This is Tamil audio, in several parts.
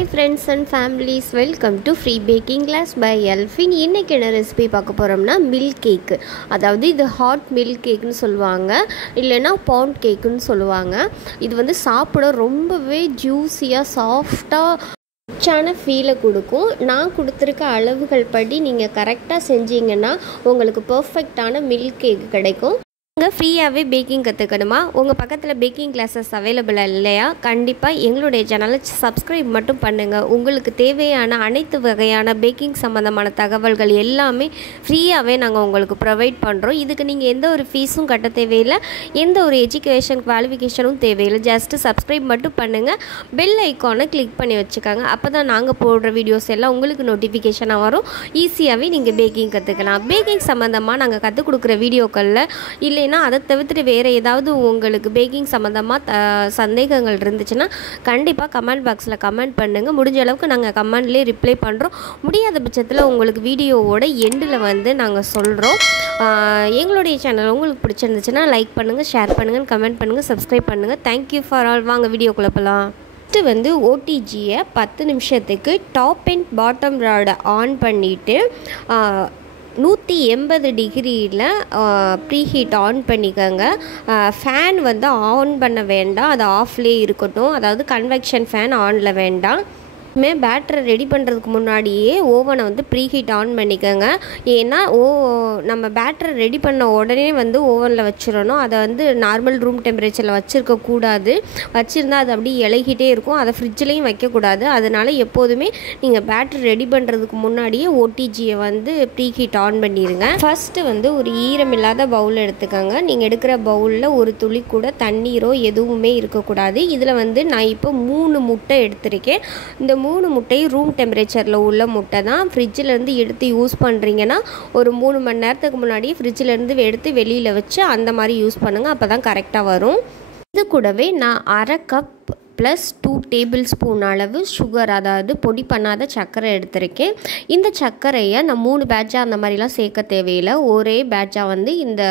Hi friends and families, welcome to Free Baking Class by Elfin. இன்னைக்கு என்ன ரெசிபி பார்க்க போகிறோம்னா மில்க் கேக்கு. அதாவது இது ஹாட் மில்க் கேக்குன்னு சொல்லுவாங்க, இல்லைன்னா பவுண்ட் கேக்குன்னு சொல்லுவாங்க. இது வந்து சாப்பிட ரொம்பவே ஜூஸியாக சாஃப்டாக ரிச்சான ஃபீலை கொடுக்கும். நான் கொடுத்துருக்க அளவுகள் படி நீங்கள் கரெக்டாக செஞ்சீங்கன்னா உங்களுக்கு பர்ஃபெக்டான மில்க் கேக் கிடைக்கும். நீங்கள் ஃப்ரீயாகவே பேக்கிங் கற்றுக்கணுமா? உங்கள் பக்கத்தில் பேக்கிங் கிளாஸஸ் அவைலபிளாக இல்லையா? கண்டிப்பாக எங்களுடைய சேனலை சப்ஸ்கிரைப் மட்டும் பண்ணுங்கள். உங்களுக்கு தேவையான அனைத்து வகையான பேக்கிங் சம்மந்தமான தகவல்கள் எல்லாமே ஃப்ரீயாகவே நாங்கள் உங்களுக்கு ப்ரொவைட் பண்ணுறோம். இதுக்கு நீங்கள் எந்த ஒரு ஃபீஸும் கட்ட தேவையில்லை, எந்த ஒரு எஜுகேஷன் குவாலிஃபிகேஷனும் தேவையில்லை. ஜஸ்ட்டு சப்ஸ்கிரைப் மட்டும் பண்ணுங்கள், பெல் ஐக்கானை கிளிக் பண்ணி வச்சுக்காங்க. அப்போ தான் நாங்கள் போடுற வீடியோஸ் எல்லாம் உங்களுக்கு நோட்டிஃபிகேஷனாக வரும். ஈஸியாகவே நீங்கள் பேக்கிங் கற்றுக்கலாம். பேக்கிங் சம்மந்தமாக நாங்கள் கற்றுக் கொடுக்குற வீடியோக்களில் இல்லைன்னா அதை தவிர்த்துட்டு வேறு ஏதாவது உங்களுக்கு பேக்கிங் சம்மந்தமாக சந்தேகங்கள் இருந்துச்சுன்னா கண்டிப்பாக கமெண்ட் பாக்ஸில் கமெண்ட் பண்ணுங்கள். முடிஞ்ச அளவுக்கு நாங்கள் கமெண்ட்லேயே ரிப்ளை பண்ணுறோம். முடியாத பட்சத்தில் உங்களுக்கு வீடியோவோட எண்டில் வந்து நாங்கள் சொல்கிறோம். எங்களுடைய சேனல் உங்களுக்கு பிடிச்சிருந்துச்சுன்னா லைக் பண்ணுங்கள், ஷேர் பண்ணுங்கள், கமெண்ட் பண்ணுங்கள், சப்ஸ்கிரைப் பண்ணுங்கள். Thank you for all. வாங்க வீடியோக்குள்ளே போகலாம். ஃபஸ்ட்டு வந்து ஓடிஜியை 10 நிமிஷத்துக்கு டாப் அண்ட் பாட்டம் ராடை ஆன் பண்ணிவிட்டு 180 டிகிரியில் ப்ரீஹீட் ஆன் பண்ணிக்கோங்க. ஃபேன் வந்து ஆன் பண்ண வேண்டாம், அது ஆஃப்லேயே இருக்கட்டும். அதாவது கன்வெக்ஷன் ஃபேன் ஆனில் வேண்டாம். பேட்டரை ரெடி பண்ணுறதுக்கு முன்னாடியே ஓவனை வந்து ப்ரீஹீட் ஆன் பண்ணிக்கோங்க. ஏன்னா நம்ம பேட்டரை ரெடி பண்ண உடனே வந்து ஓவனில் வச்சிடணும். அதை வந்து நார்மல் ரூம் டெம்பரேச்சரில் வச்சுருக்கக்கூடாது. வச்சுருந்தால் அது அப்படியே இலகிட்டே இருக்கும். அதை ஃப்ரிட்ஜ்லேயும் வைக்கக்கூடாது. அதனால் எப்போதுமே நீங்கள் பேட்டரி ரெடி பண்ணுறதுக்கு முன்னாடியே ஓடிஜியை வந்து ப்ரீஹீட் ஆன் பண்ணிடுங்க. ஃபஸ்ட்டு வந்து ஒரு ஈரமில்லாத பவுல் எடுத்துக்கோங்க. நீங்கள் எடுக்கிற பவுலில் ஒரு துளி கூட தண்ணீரோ எதுவுமே இருக்கக்கூடாது. இதில் வந்து நான் இப்போ 3 முட்டை எடுத்திருக்கேன். இந்த 3 முட்டையும் ரூம் டெம்பரேச்சரில் உள்ள முட்டை தான். ஃப்ரிட்ஜிலேருந்து எடுத்து யூஸ் பண்ணுறீங்கன்னா ஒரு 3 மணி நேரத்துக்கு முன்னாடியே ஃப்ரிட்ஜிலேருந்து எடுத்து வெளியில் வச்சு அந்த மாதிரி யூஸ் பண்ணுங்கள். அப்போ தான் கரெக்டாக வரும். இது கூடவே நான் 1/2 கப் ப்ளஸ் 2 டேபிள் ஸ்பூன் அளவு சுகர், அதாவது பொடி பண்ணாத சர்க்கரை எடுத்திருக்கேன். இந்த சர்க்கரையை நான் 3 பேட்சாக அந்த மாதிரிலாம் சேர்க்க தேவையில்லை. ஒரே பேட்சாக வந்து இந்த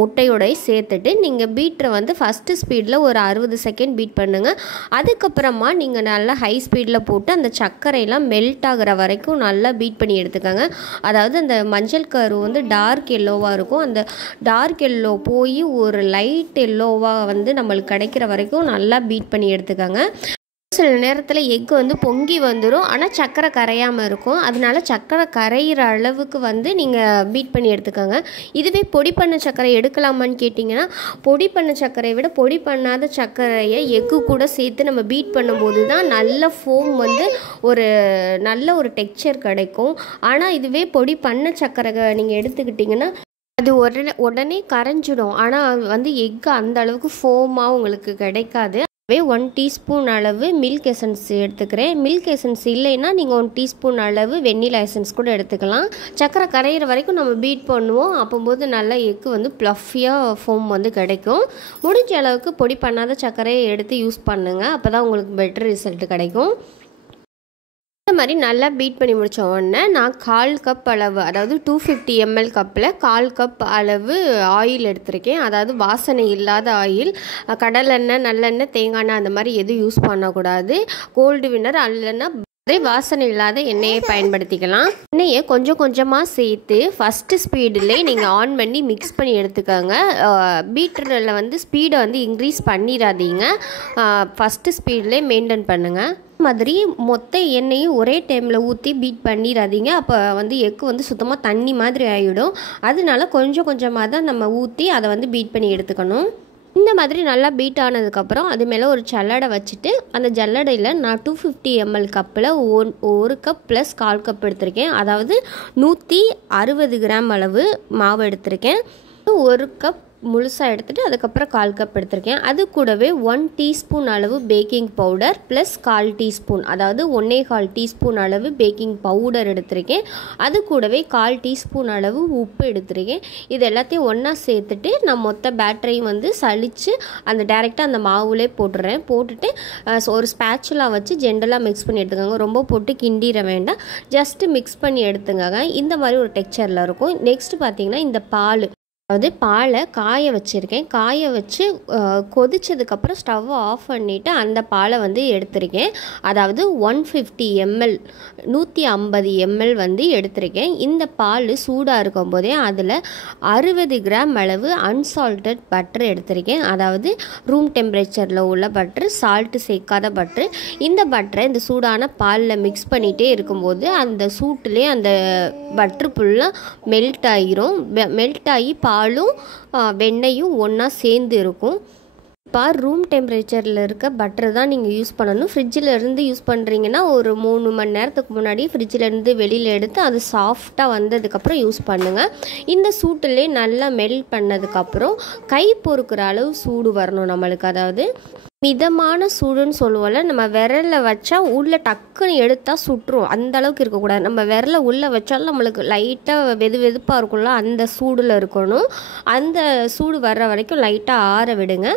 முட்டையோடய சேர்த்துட்டு நீங்கள் பீட்டரை வந்து ஃபஸ்ட்டு ஸ்பீடில் ஒரு 60 செகண்ட் பீட் பண்ணுங்கள். அதுக்கப்புறமா நீங்கள் நல்லா ஹை ஸ்பீடில் போட்டு அந்த சர்க்கரையெல்லாம் மெல்ட் ஆகிற வரைக்கும் நல்லா பீட் பண்ணி எடுத்துக்கோங்க. அதாவது அந்த மஞ்சள் கரு வந்து டார்க் எல்லோவாக இருக்கும். அந்த டார்க் எல்லோ போய் ஒரு லைட் எல்லோவாக வந்து நம்மளுக்கு கிடைக்கிற வரைக்கும் நல்லா பீட் பண்ணி எடுத்துக்கோங்க. சில நேரத்தில் எக்கு வந்து பொங்கி வந்துடும், ஆனால் சர்க்கரை கரையாமல் இருக்கும். அதனால சர்க்கரை கரையிற அளவுக்கு வந்து நீங்கள் பீட் பண்ணி எடுத்துக்கோங்க. இதுவே பொடி பண்ண சர்க்கரை எடுக்கலாமான்னு கேட்டிங்கன்னா, பொடி பண்ண சர்க்கரையை விட பொடி பண்ணாத சர்க்கரையை எக்கு கூட சேர்த்து நம்ம பீட் பண்ணும்போது தான் நல்ல ஃபோம் வந்து நல்ல ஒரு டெக்ஸ்சர் கிடைக்கும். ஆனால் இதுவே பொடி பண்ண சர்க்கரை நீங்கள் எடுத்துக்கிட்டிங்கன்னா அது உடனே கரைஞ்சிடும். ஆனால் வந்து எக்கு அந்த அளவுக்கு ஃபோமாக உங்களுக்கு கிடைக்காது. 1 டீஸ்பூன் அளவு மில்க் எசன்ஸ் எடுத்துக்கிறேன். மில்க் எசன்ஸ் இல்லைன்னா நீங்கள் 1 டீஸ்பூன் அளவு வெண்ணிலா எசன்ஸ் கூட எடுத்துக்கலாம். சர்க்கரை கரையிற வரைக்கும் நம்ம பீட் பண்ணுவோம். அப்போது நல்லா எக்கு வந்து ப்ளஃபியாக ஃபோம் வந்து கிடைக்கும். முடிஞ்ச அளவுக்கு பொடி பண்ணாத சர்க்கரையை எடுத்து யூஸ் பண்ணுங்கள். அப்போ தான் உங்களுக்கு பெட்டர் ரிசல்ட் கிடைக்கும். இந்த மாதிரி நல்லா பீட் பண்ணி முடித்த உடனே நான் 1/4 கப் அளவு, அதாவது 250 ml கப்பில் 1/4 கப் அளவு ஆயில் எடுத்திருக்கேன். அதாவது வாசனை இல்லாத ஆயில், கடலெண்ணெய், நல்லெண்ணெய், தேங்காய் எண்ணெய் அந்த மாதிரி எதுவும் யூஸ் பண்ணக்கூடாது. கோல்டு வின்னர் அல்லைன்னா வாசனை இல்லாத எண்ணெயை பயன்படுத்திக்கலாம். எண்ணெயை கொஞ்சம் கொஞ்சமாக சேர்த்து ஃபஸ்ட்டு ஸ்பீடில் நீங்கள் ஆன் பண்ணி மிக்ஸ் பண்ணி எடுத்துக்கோங்க. பீட்டரில் வந்து ஸ்பீடை வந்து இன்க்ரீஸ் பண்ணிடாதீங்க. ஃபஸ்ட்டு ஸ்பீட்லேயே மெயின்டைன் பண்ணுங்கள். மாதிரி மொத்த எண்ணெயும் ஒரே டைமில் ஊற்றி பீட் பண்ணிடாதீங்க. அப்போ வந்து எக்கு வந்து சுத்தமாக தண்ணி மாதிரி ஆகிடும். அதனால கொஞ்சம் கொஞ்சமாக தான் நம்ம ஊற்றி அதை வந்து பீட் பண்ணி எடுத்துக்கணும். இந்த மாதிரி நல்லா பீட் ஆனதுக்கப்புறம் அது மேலே ஒரு ஜல்லடை வச்சுட்டு அந்த ஜல்லடையில் நான் 250 ml கப்பில் 1 கப் ப்ளஸ் 1/4 கப் எடுத்திருக்கேன். அதாவது 160 கிராம் அளவு மாவு எடுத்திருக்கேன். 1 கப் முழுசாக எடுத்துகிட்டு அதுக்கப்புறம் 1/4 கப் எடுத்திருக்கேன். அது கூடவே 1 டீஸ்பூன் அளவு பேக்கிங் பவுடர் ப்ளஸ் 1/4 டீஸ்பூன், அதாவது 1/4 டீஸ்பூன் அளவு பேக்கிங் பவுடர் எடுத்திருக்கேன். அது கூடவே 1/4 டீஸ்பூன் அளவு உப்பு எடுத்திருக்கேன். இது எல்லாத்தையும் ஒன்றா சேர்த்துட்டு நான் மொத்த பேட்டரையும் வந்து சலித்து டைரெக்டாக அந்த மாவுலே போட்டுட்டு ஒரு ஸ்பேச்சுலா வச்சு ஜென்ரலாக மிக்ஸ் பண்ணி எடுத்துக்கோங்க. ரொம்ப போட்டு கிண்டிட வேண்டாம், ஜஸ்ட்டு மிக்ஸ் பண்ணி எடுத்துக்கோங்க. இந்த மாதிரி ஒரு டெக்ஸ்சரில் இருக்கும். நெக்ஸ்ட்டு பார்த்திங்கன்னா இந்த பால் அதாவது பாலை காய வச்சுருக்கேன். காய வச்சு கொதிச்சதுக்கப்புறம் ஸ்டவ்வை ஆஃப் பண்ணிவிட்டு அந்த பாலை வந்து எடுத்திருக்கேன். அதாவது 150 ml 150 ml வந்து எடுத்திருக்கேன். இந்த பால் சூடாக இருக்கும் போதே அதில் 60 கிராம் அளவு அன்சால்டட் பட்டர் எடுத்திருக்கேன். அதாவது ரூம் டெம்பரேச்சரில் உள்ள பட்டர், சால்ட்டு சேர்க்காத பட்டர். இந்த பட்டரை இந்த சூடான பாலில் மிக்ஸ் பண்ணிகிட்டே இருக்கும்போது அந்த சூட்டுலேயே அந்த பட்டர் ஃபுல்லாக மெல்ட் ஆகிரும். மெல்ட் ஆகி பாலும் வெண்ணெயும் ஒன்றா சேர்ந்து இருக்கும். இப்போ ரூம் டெம்பரேச்சரில் இருக்க பட்டர் தான் நீங்கள் யூஸ் பண்ணணும். ஃப்ரிட்ஜில் இருந்து யூஸ் பண்ணுறீங்கன்னா ஒரு 3 மணி நேரத்துக்கு முன்னாடி ஃப்ரிட்ஜிலேருந்து வெளியில் எடுத்து அது சாஃப்டாக வந்ததுக்கப்புறம் யூஸ் பண்ணுங்கள். இந்த சூட்டிலே நல்லா மெல்ட் பண்ணதுக்கப்புறம் கை பொறுக்கிற அளவு சூடு வரணும் நம்மளுக்கு. அதாவது மிதமான சூடுன்னு சொல்லுவோம்ல, நம்ம விரலில் வச்சா உள்ளே டக்குன்னு எடுத்தால் சுட்டுரும், அந்த அளவுக்கு இருக்கக்கூடாது. நம்ம விரலை உள்ளே வச்சாலும் நம்மளுக்கு லைட்டாக வெதுப்பாக இருக்கும்ல, அந்த சூடில் இருக்கணும். அந்த சூடு வர்ற வரைக்கும் லைட்டாக ஆற விடுங்க.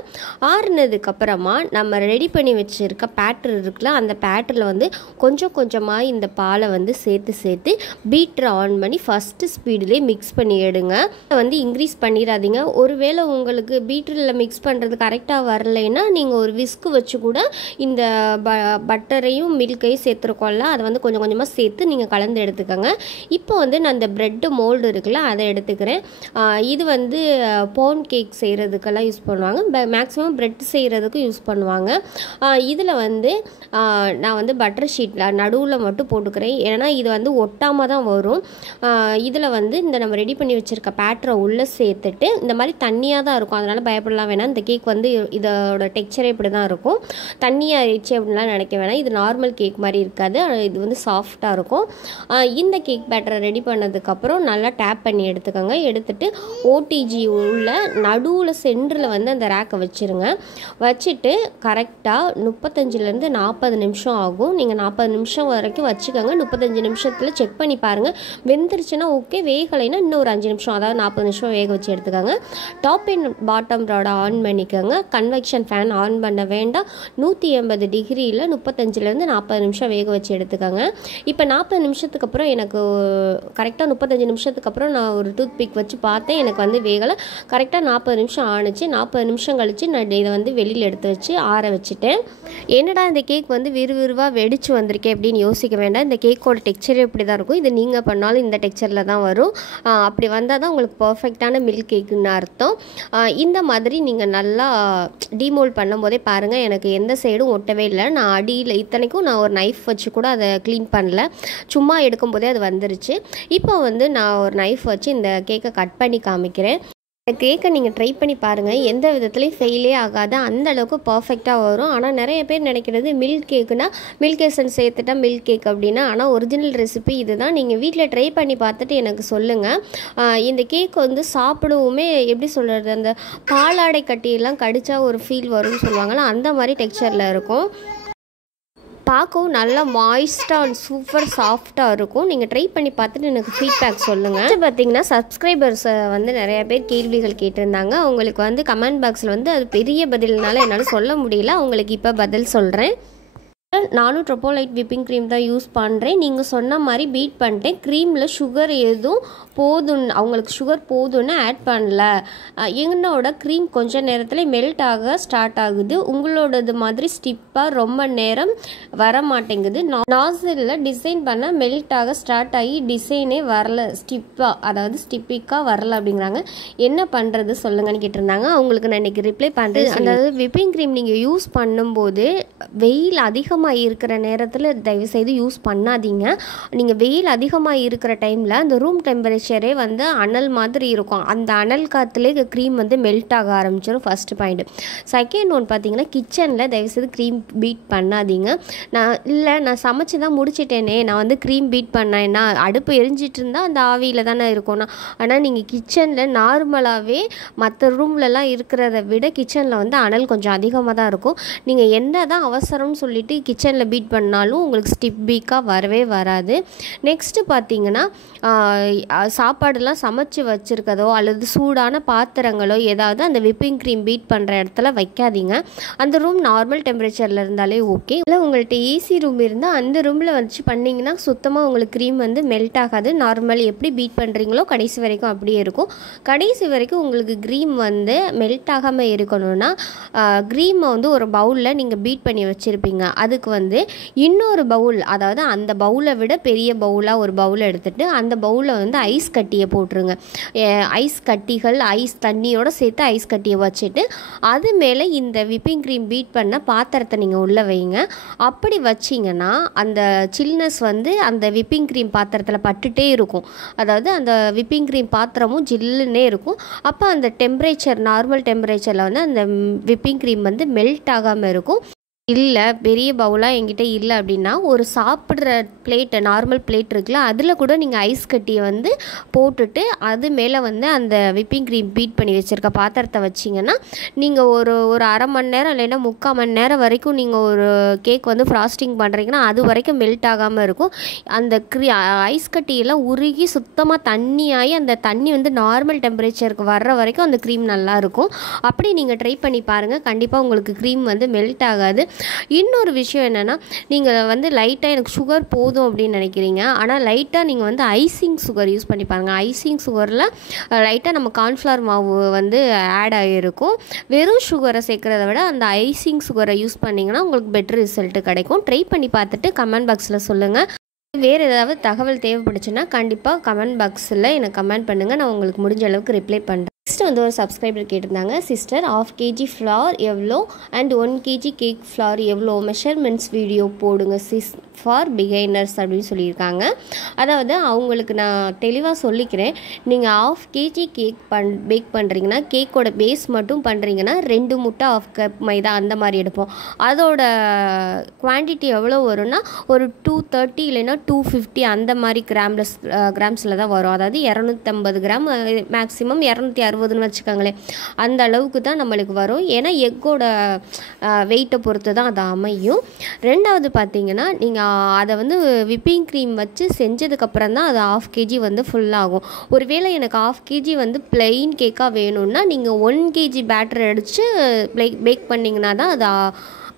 ஆறுனதுக்கப்புறமா நம்ம ரெடி பண்ணி வச்சுருக்க பேட்டர் இருக்குல்ல, அந்த பேட்டரில் வந்து கொஞ்சம் கொஞ்சமாக இந்த பாலை வந்து சேர்த்து பீட்டரை ஆன் பண்ணி ஃபஸ்ட்டு ஸ்பீட்லேயே மிக்ஸ் பண்ணி எடுங்க. வந்து இன்க்ரீஸ் பண்ணிடாதீங்க. ஒருவேளை உங்களுக்கு பீட்டரில் மிக்ஸ் பண்ணுறது கரெக்டாக வரலைன்னா நீங்கள் ஒரு விஸ்கு வச்சு கூட இந்த பட்டரையும் மில்கையும் சேர்த்துருக்கோம்ல, அதை வந்து கொஞ்சம் கொஞ்சமாக சேர்த்து நீங்கள் கலந்து எடுத்துக்கோங்க. இப்போ வந்து நான் இந்த ப்ரெட்டு மோல்டு இருக்குல்ல, அதை எடுத்துக்கிறேன். இது வந்து பவுன் கேக் செய்கிறதுக்கெல்லாம் யூஸ் பண்ணுவாங்க. மேக்ஸிமம் ப்ரெட் செய்கிறதுக்கு யூஸ் பண்ணுவாங்க. இதில் வந்து நான் வந்து பட்டர் ஷீட்டில் நடுவில் மட்டும் போட்டுக்கிறேன். ஏன்னா இது வந்து ஒட்டாமல் தான் வரும். இதில் வந்து இந்த நம்ம ரெடி பண்ணி வச்சுருக்க பேட்டரை உள்ளே சேர்த்துட்டு இந்த மாதிரி தண்ணியாக தான் இருக்கும், அதனால் பயப்படலாம் வேணாம். இந்த கேக் வந்து இதோட டெக்ஸ்சரே இப்படி தான் இருக்கும். தண்ணியாக ஆயிடுச்சு அப்படின்லாம் நினைக்க வேணாம். இது நார்மல் கேக் மாதிரி இருக்காது, இது வந்து சாஃப்டாக இருக்கும். இந்த கேக் பேட்டரை ரெடி பண்ணதுக்கப்புறம் நல்லா டேப் பண்ணி எடுத்துக்கோங்க. எடுத்துட்டு ஓடிஜி உள்ள நடுவில் சென்டரில் வந்து அந்த ரேக்கை வச்சுருங்க. வச்சுட்டு கரெக்டாக 35லேருந்து 40 நிமிஷம் ஆகும். நீங்கள் 40 நிமிஷம் வரைக்கும் வச்சுக்கோங்க. 35 நிமிஷத்தில் செக் பண்ணி பாருங்கள். வெந்துருச்சுன்னா ஓகே, வேகலைன்னா இன்னும் ஒரு 5 நிமிஷம், அதாவது 40 நிமிஷம் வேக வச்சு எடுத்துக்கோங்க. டாப் அண்ட் பாட்டம் ராடை ஆன் பண்ணிக்கோங்க. கன்வெக்ஷன் ஃபேன் ஆன் பண்ண வேண்டாம். 180 டிகிரியில் 35லேருந்து 40 நிமிஷம் வேக வச்சு எடுத்துக்கோங்க. இப்போ 40 நிமிஷத்துக்கு அப்புறம் எனக்கு கரெக்டாக 35 நிமிஷத்துக்கு அப்புறம் நான் ஒரு டூத் பிக் வச்சு பார்த்தேன், எனக்கு வந்து வேகலை. கரெக்டாக 40 நிமிஷம் ஆணுச்சு. 40 நிமிஷம் கழித்து நான் இதை வந்து வெளியில் எடுத்து வச்சு ஆற வச்சுட்டேன். என்னடா இந்த கேக் வந்து விறுவிறுவாக வெடிச்சு வந்திருக்கேன் அப்படின்னு யோசிக்க வேண்டாம். இந்த கேக்கோட டெக்ஸ்சரே இப்படி தான் இருக்கும். இது நீங்கள் பண்ணாலும் இந்த டெக்ஸ்சரில் தான் வரும். அப்படி வந்தால் தான் உங்களுக்கு பர்ஃபெக்டான மில்க் கேக்குன்னு அர்த்தம். இந்த மாதிரி நீங்கள் நல்லா டீமோல்ட் பண்ணும்போதே பாருங்கள், எனக்கு எந்த சைடும் ஒட்டவே இல்லை. நான் அடியில் இத்தனைக்கும் நான் ஒரு நைஃப் வச்சு கூட அதை க்ளீன் பண்ணல, சும்மா எடுக்கும்போதே அது வந்துருச்சு. இப்போ வந்து நான் ஒரு நைஃப் வச்சு இந்த கேக்கை கட் பண்ணி காமிக்கிறேன். இந்த கேக்கை நீங்கள் ட்ரை பண்ணி பாருங்கள், எந்த விதத்துலையும் ஃபெயிலே ஆகாது, அந்த அளவுக்கு பர்ஃபெக்டாக வரும். ஆனால் நிறைய பேர் நினைக்கிறது மில்க் கேக்குனா மில்க் எசன்ஸ் சேர்த்துட்டா மில்க் கேக் அப்படின்னா, ஆனால் ஒரிஜினல் ரெசிபி இதுதான். நீங்கள் வீட்டில் ட்ரை பண்ணி பார்த்துட்டு எனக்கு சொல்லுங்கள். இந்த கேக் வந்து சாப்பிடவுமே எப்படி சொல்கிறது, அந்த பாலாடை கட்டியெல்லாம் கடித்தா ஒரு ஃபீல் வரும்னு சொல்லுவாங்களா, அந்த மாதிரி டெக்ஸ்சரில் இருக்கும். பார்க்கவும் நல்லா மாய்ஸ்டாக அண்ட் சூப்பர் சாஃப்டாக இருக்கும். நீங்கள் ட்ரை பண்ணி பார்த்துட்டு எனக்கு ஃபீட்பேக் சொல்லுங்கள். பார்த்தீங்கன்னா சப்ஸ்கிரைபர்ஸை வந்து நிறைய பேர் கேள்விகள் கேட்டிருந்தாங்க. அவங்களுக்கு வந்து கமெண்ட் பாக்ஸில் வந்து அது பெரிய பதில்னால என்னால் சொல்ல முடியல, அவங்களுக்கு இப்போ பதில் சொல்கிறேன். நானும் ட்ரோபோலைட் விப்பிங் க்ரீம் தான் யூஸ் பண்ணுறேன். நீங்கள் சொன்ன மாதிரி பீட் பண்ணிட்டேன். க்ரீமில் சுகர் எதுவும் போதும்னு, அவங்களுக்கு சுகர் போதும்னு ஆட் பண்ணல. என்னோட க்ரீம் கொஞ்சம் நேரத்தில் மெல்ட் ஆக ஸ்டார்ட் ஆகுது. உங்களோடது மாதிரி ஸ்டிப்பாக ரொம்ப நேரம் வர மாட்டேங்குது. நாசிலில் டிசைன் பண்ண மெல்ட் ஆக ஸ்டார்ட் ஆகி டிசைனே வரல, ஸ்டிப்பாக அதாவது ஸ்டிப்பிக்காக வரல அப்படிங்கிறாங்க. என்ன பண்ணுறது சொல்லுங்கன்னு கேட்டிருந்தாங்க. அவங்களுக்கு நான் இன்றைக்கி ரிப்ளை பண்ணுறேன். அதாவது விப்பிங் க்ரீம் நீங்கள் யூஸ் பண்ணும்போது வெயில் அதிகமாக இருக்கிற நேரத்தில் தயவுசெய்து யூஸ் பண்ணாதீங்க. நீங்கள் வெயில் அதிகமாக இருக்கிற டைமில் அந்த ரூம் டெம்பரேச்சரே வந்து அனல் மாதிரி இருக்கும். அந்த அனல் காற்றுலேயே க்ரீம் வந்து மெல்ட் ஆக ஆரம்பிச்சிடும். First point. செகண்ட் ஒன் பார்த்தீங்கன்னா, கிச்சனில் தயவுசெய்து க்ரீம் பீட் பண்ணாதீங்க. நான் சமைச்சு தான் முடிச்சிட்டேனே, நான் வந்து க்ரீம் பீட் பண்ணேன்னா அடுப்பு எரிஞ்சிட்டு இருந்தால் அந்த ஆவியில் தானே இருக்கும்னா. ஆனால் நீங்கள் கிச்சனில் நார்மலாகவே மற்ற ரூம்லலாம் இருக்கிறத விட கிச்சனில் வந்து அனல் கொஞ்சம் அதிகமாக தான் இருக்கும். நீங்கள் என்ன தான் அவசரம்னு சொல்லிட்டு கிச்சனில் பீட் பண்ணாலும் உங்களுக்கு ஸ்டிப் பீக்காக வரவே வராது. நெக்ஸ்ட்டு பார்த்தீங்கன்னா சாப்பாடுலாம் சமைச்சு வச்சுருக்கதோ அல்லது சூடான பாத்திரங்களோ ஏதாவது அந்த விப்பிங் க்ரீம் பீட் பண்ணுற இடத்துல வைக்காதீங்க. அந்த ரூம் நார்மல் டெம்பரேச்சரில் இருந்தாலே ஓகே. இல்லை உங்கள்கிட்ட ஏசி ரூம் இருந்தால் அந்த ரூமில் வச்சு பண்ணிங்கன்னா சுத்தமாக உங்களுக்கு க்ரீம் வந்து மெல்ட் ஆகாது. நார்மல் எப்படி பீட் பண்ணுறீங்களோ கடைசி வரைக்கும் அப்படியே இருக்கும். கடைசி வரைக்கும் உங்களுக்கு க்ரீம் வந்து மெல்ட் ஆகாமல் இருக்கணும்னா க்ரீமை வந்து ஒரு பவுலில் நீங்கள் பீட் பண்ணி வச்சுருப்பீங்க. அதுக்கு வந்து இன்னொரு பவுல், அதாவது அந்த பவுலை விட பெரிய பவுலாக ஒரு பவுலை எடுத்துகிட்டு அந்த பவுலில் வந்து ஐஸ் கட்டியை போட்டுருங்க. ஐஸ் கட்டிகள் ஐஸ் தண்ணியோடு சேர்த்து ஐஸ் கட்டியை வச்சுட்டு அது மேலே இந்த விப்பிங் க்ரீம் பீட் பண்ண பாத்திரத்தை நீங்கள் உள்ளே வைங்க. அப்படி வச்சிங்கன்னா அந்த சில்னஸ் வந்து அந்த விப்பிங் க்ரீம் பாத்திரத்தில் பட்டுட்டே இருக்கும். அதாவது அந்த விப்பிங் க்ரீம் பாத்திரமும் ஜில்லுன்னே இருக்கும். அப்போ அந்த டெம்பரேச்சர் நார்மல் டெம்பரேச்சரில் வந்து அந்த விப்பிங் க்ரீம் வந்து மெல்ட் ஆகாமல் இருக்கும். இல்லை பெரிய பவுலாக என்கிட்ட இல்லை அப்படின்னா ஒரு சாப்பிட்ற பிளேட்டு, நார்மல் பிளேட் இருக்குல்ல, அதில் கூட நீங்கள் ஐஸ் கட்டியை வந்து போட்டுட்டு அது மேலே வந்து அந்த விப்பிங் க்ரீம் பீட் பண்ணி வச்சுருக்க பாத்திரத்தை வச்சிங்கன்னா நீங்கள் ஒரு அரை மணி நேரம் இல்லைன்னா 3/4 மணி நேரம் வரைக்கும் நீங்கள் ஒரு கேக் வந்து ஃப்ராஸ்டிங் பண்ணுறீங்கன்னா அது வரைக்கும் மெல்ட் ஆகாமல் இருக்கும். அந்த ஐஸ் கட்டியெல்லாம் உருகி சுத்தமாக தண்ணியாகி அந்த தண்ணி வந்து நார்மல் டெம்பரேச்சருக்கு வர்ற வரைக்கும் அந்த க்ரீம் நல்லாயிருக்கும். அப்படி நீங்கள் ட்ரை பண்ணி பாருங்கள். கண்டிப்பாக உங்களுக்கு க்ரீம் வந்து மெல்ட் ஆகாது. இன்னொரு விஷயம் என்னென்னா, நீங்கள் வந்து லைட்டாக எனக்கு சுகர் போதும் அப்படின்னு நினைக்கிறீங்க. ஆனால் லைட்டாக நீங்கள் வந்து ஐசிங் சுகர் யூஸ் பண்ணி பாருங்கள். ஐசிங் சுகரில் லைட்டாக நம்ம கார்ன்ஃப்ளவர் மாவு வந்து ஆட் ஆகிருக்கும். வெறும் சுகரை சேர்க்குறத விட அந்த ஐசிங் சுகரை யூஸ் பண்ணிங்கன்னா உங்களுக்கு பெட்டர் ரிசல்ட்டு கிடைக்கும். ட்ரை பண்ணி பார்த்துட்டு கமெண்ட் பாக்ஸில் சொல்லுங்கள். வேறு ஏதாவது தகவல் தேவைப்படுச்சுன்னா கண்டிப்பாக கமெண்ட் பாக்ஸில் எனக்கு கமெண்ட் பண்ணுங்கள். நான் உங்களுக்கு முடிஞ்ச அளவுக்கு ரிப்ளை பண்ணுறேன். நெக்ஸ்ட் வந்து ஒரு சப்ஸ்கிரைபர் கேட்டிருந்தாங்க, சிஸ்டர் 1/2 kg ஃப்ளார் எவ்வளோ அண்ட் 1 kg கேக் ஃப்ளார் எவ்வளோ, மெஷர்மெண்ட்ஸ் வீடியோ போடுங்க சிஸ் ஃபார் பிகைனர்ஸ் அப்படின்னு சொல்லியிருக்காங்க. அதாவது அவங்களுக்கு நான் தெளிவாக சொல்லிக்கிறேன். நீங்கள் 1/2 kg கேக் பேக் பண்ணுறீங்கன்னா கேக்கோட பேஸ் மட்டும் பண்ணுறீங்கன்னா 2 முட்டை 1/2 கப் மைதா அந்த மாதிரி எடுப்போம். அதோட குவான்டிட்டி எவ்வளோ வரும்னா ஒரு 230 இல்லைன்னா 250 அந்த மாதிரி கிராம்ஸில் தான் வரும். அதாவது 250 கிராம் மேக்ஸிமம் 260ன்னு வச்சுக்கோங்களேன். அந்த அளவுக்கு தான் நம்மளுக்கு வரும். ஏன்னா எக்கோட வெயிட்டை பொறுத்து தான் அது அமையும். ரெண்டாவது பார்த்தீங்கன்னா நீங்கள் அதை வந்து விப்பிங் க்ரீம் வச்சு செஞ்சதுக்கப்புறம் தான் அது 1/2 kg வந்து ஃபுல்லாகும். ஒருவேளை எனக்கு 1/2 kg வந்து பிளெயின் கேக்காக வேணும்னா நீங்கள் 1 kg பேட்டர் அடித்து பேக் பண்ணிங்கன்னா தான் அது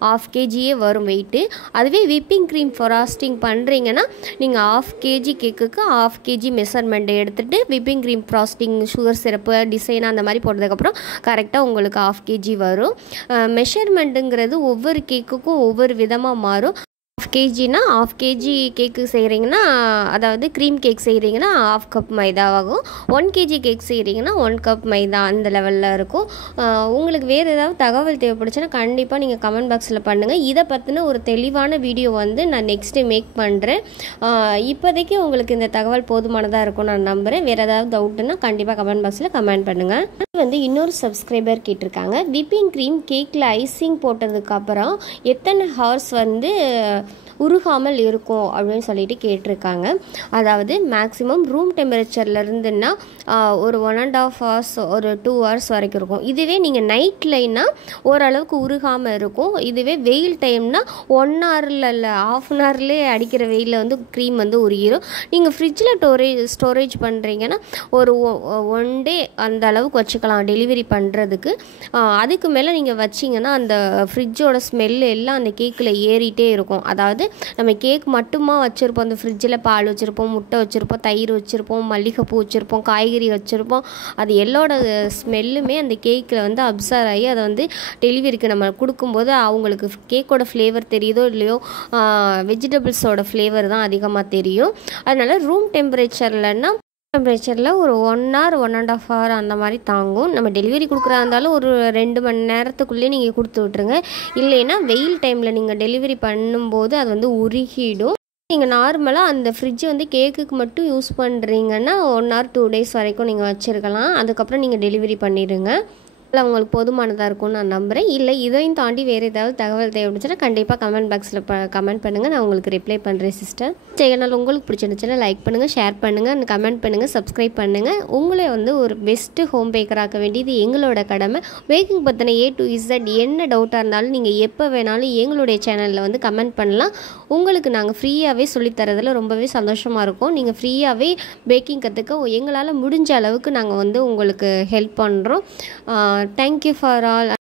1/2 kg வரும் வெயிட்டு. அதுவே விப்பிங் க்ரீம் ஃப்ராஸ்டிங் பண்ணுறீங்கன்னா நீங்கள் 1/2 kg கேக்குக்கு 1/2 kg மெஷர்மெண்ட் எடுத்துகிட்டு whipping cream frosting sugar syrup design அந்த மாதிரி போட்டதுக்கப்புறம் கரெக்டாக உங்களுக்கு 1/2 kg வரும். மெஷர்மெண்ட்டுங்கிறது ஒவ்வொரு கேக்குக்கும் ஒவ்வொரு விதமாக மாறும். 1/2 kgனா 1/2 kg கேக்கு செய்கிறீங்கன்னா, அதாவது க்ரீம் கேக் செய்கிறீங்கன்னா 1/2 கப் மைதாவாகும். 1 kg கேக் செய்கிறீங்கன்னா 1 கப் மைதா அந்த லெவலில் இருக்கும். உங்களுக்கு வேறு ஏதாவது தகவல் தேவைப்படுச்சுன்னா கண்டிப்பாக நீங்கள் கமெண்ட் பாக்ஸில் பண்ணுங்கள். இதை பற்றின ஒரு தெளிவான வீடியோ வந்து நான் நெக்ஸ்ட்டு மேக் பண்ணுறேன். இப்போதைக்கு உங்களுக்கு இந்த தகவல் போதுமானதாக இருக்கும் நான் நம்புகிறேன். வேறு ஏதாவது டவுட்டுன்னா கண்டிப்பாக கமெண்ட் பாக்ஸில் கமெண்ட் பண்ணுங்கள். வந்து இன்னொரு சப்ஸ்கிரைபர் கேட்டிருக்காங்க, விப்பிங் க்ரீம் கேக்கில் ஐசிங் போட்டதுக்கப்புறம் எத்தனை ஹவர்ஸ் வந்து உருகாமல் இருக்கும் அப்படின்னு சொல்லிட்டு கேட்டிருக்காங்க. அதாவது மேக்ஸிமம் ரூம் டெம்பரேச்சரில் இருந்துன்னா ஒரு 1.5 hours ஒரு 2 hours வரைக்கும் இருக்கும். இதுவே நீங்கள் நைட்லைன்னா ஓரளவுக்கு உருகாமல் இருக்கும். இதுவே வெயில் டைம்னா 1 hourல இல்லை 1/2 hourலேயே அடிக்கிற வெயிலில் வந்து க்ரீம் வந்து உருகிடும். நீங்கள் ஃப்ரிட்ஜில் ஸ்டோரேஜ் பண்ணுறீங்கன்னா ஒரு 1 day அந்த அளவுக்கு வச்சுக்கலாம் டெலிவரி பண்ணுறதுக்கு. அதுக்கு மேலே நீங்கள் வச்சிங்கன்னா அந்த ஃப்ரிட்ஜோட ஸ்மெல் எல்லாம் அந்த கேக்கில் ஏறிட்டே இருக்கும். அதாவது நம்ம கேக் மட்டுமா வச்சுருப்போம், அந்த ஃப்ரிட்ஜில் பால் வச்சுருப்போம், முட்டை வச்சுருப்போம், தயிர் வச்சுருப்போம், மல்லிகைப்பூ வச்சுருப்போம், காய்கறி வச்சுருப்போம். அது எல்லோட ஸ்மெல்லுமே அந்த கேக்கில் வந்து அப்சர்வ் ஆகி அதை வந்து டெலிவரிக்கு நம்ம கொடுக்கும்போது அவங்களுக்கு கேக்கோட ஃப்ளேவர் தெரியுதோ இல்லையோ வெஜிடபிள்ஸோட ஃப்ளேவர் தான் அதிகமாக தெரியும். அதனால் ரூம் டெம்பரேச்சர்லன்னா ஒரு 1 hour 1.5 hour அந்த மாதிரி தாங்கும். நம்ம டெலிவரி கொடுக்குறா இருந்தாலும் ஒரு 2 மணி நேரத்துக்குள்ளேயே நீங்கள் கொடுத்து விட்ருங்க. இல்லைன்னா வெயில் டைமில் நீங்கள் டெலிவரி பண்ணும்போது அது வந்து உருகிடும். நீங்கள் நார்மலாக அந்த ஃப்ரிட்ஜ் வந்து கேக்குக்கு மட்டும் யூஸ் பண்ணுறீங்கன்னா 1 or 2 days வரைக்கும் நீங்கள் வச்சுருக்கலாம். அதுக்கப்புறம் நீங்கள் டெலிவரி பண்ணிடுங்க. இல்லை உங்களுக்கு போதுமானதாக இருக்கும்னு நான் நம்புகிறேன். இல்லை இதையும் தாண்டி வேறு ஏதாவது தகவல் தேவைப்படுச்சுன்னா கண்டிப்பாக கமெண்ட் பாக்ஸில் கமெண்ட் பண்ணுங்கள், நான் உங்களுக்கு ரிப்ளை பண்ணுறேன் சிஸ்டர். சேனல் உங்களுக்கு பிடிச்சிருந்துச்சுன்னா லைக் பண்ணுங்கள், ஷேர் பண்ணுங்கள், கமெண்ட் பண்ணுங்கள், சப்ஸ்கிரைப் பண்ணுங்கள். உங்களை வந்து ஒரு பெஸ்ட்டு ஹோம் பேக்கராக்க வேண்டியது எங்களோட கடமை. பேக்கிங் பற்றின A to Z என்ன டவுட்டாக இருந்தாலும் நீங்கள் எப்போ வேணாலும் எங்களுடைய சேனலில் வந்து கமெண்ட் பண்ணலாம். உங்களுக்கு நாங்கள் ஃப்ரீயாகவே சொல்லித்தரதில் ரொம்பவே சந்தோஷமாக இருக்கும். நீங்கள் ஃப்ரீயாகவே பேக்கிங் கற்றுக்க எங்களால் முடிஞ்ச அளவுக்கு நாங்கள் வந்து உங்களுக்கு ஹெல்ப் பண்ணுறோம். Thank you for all.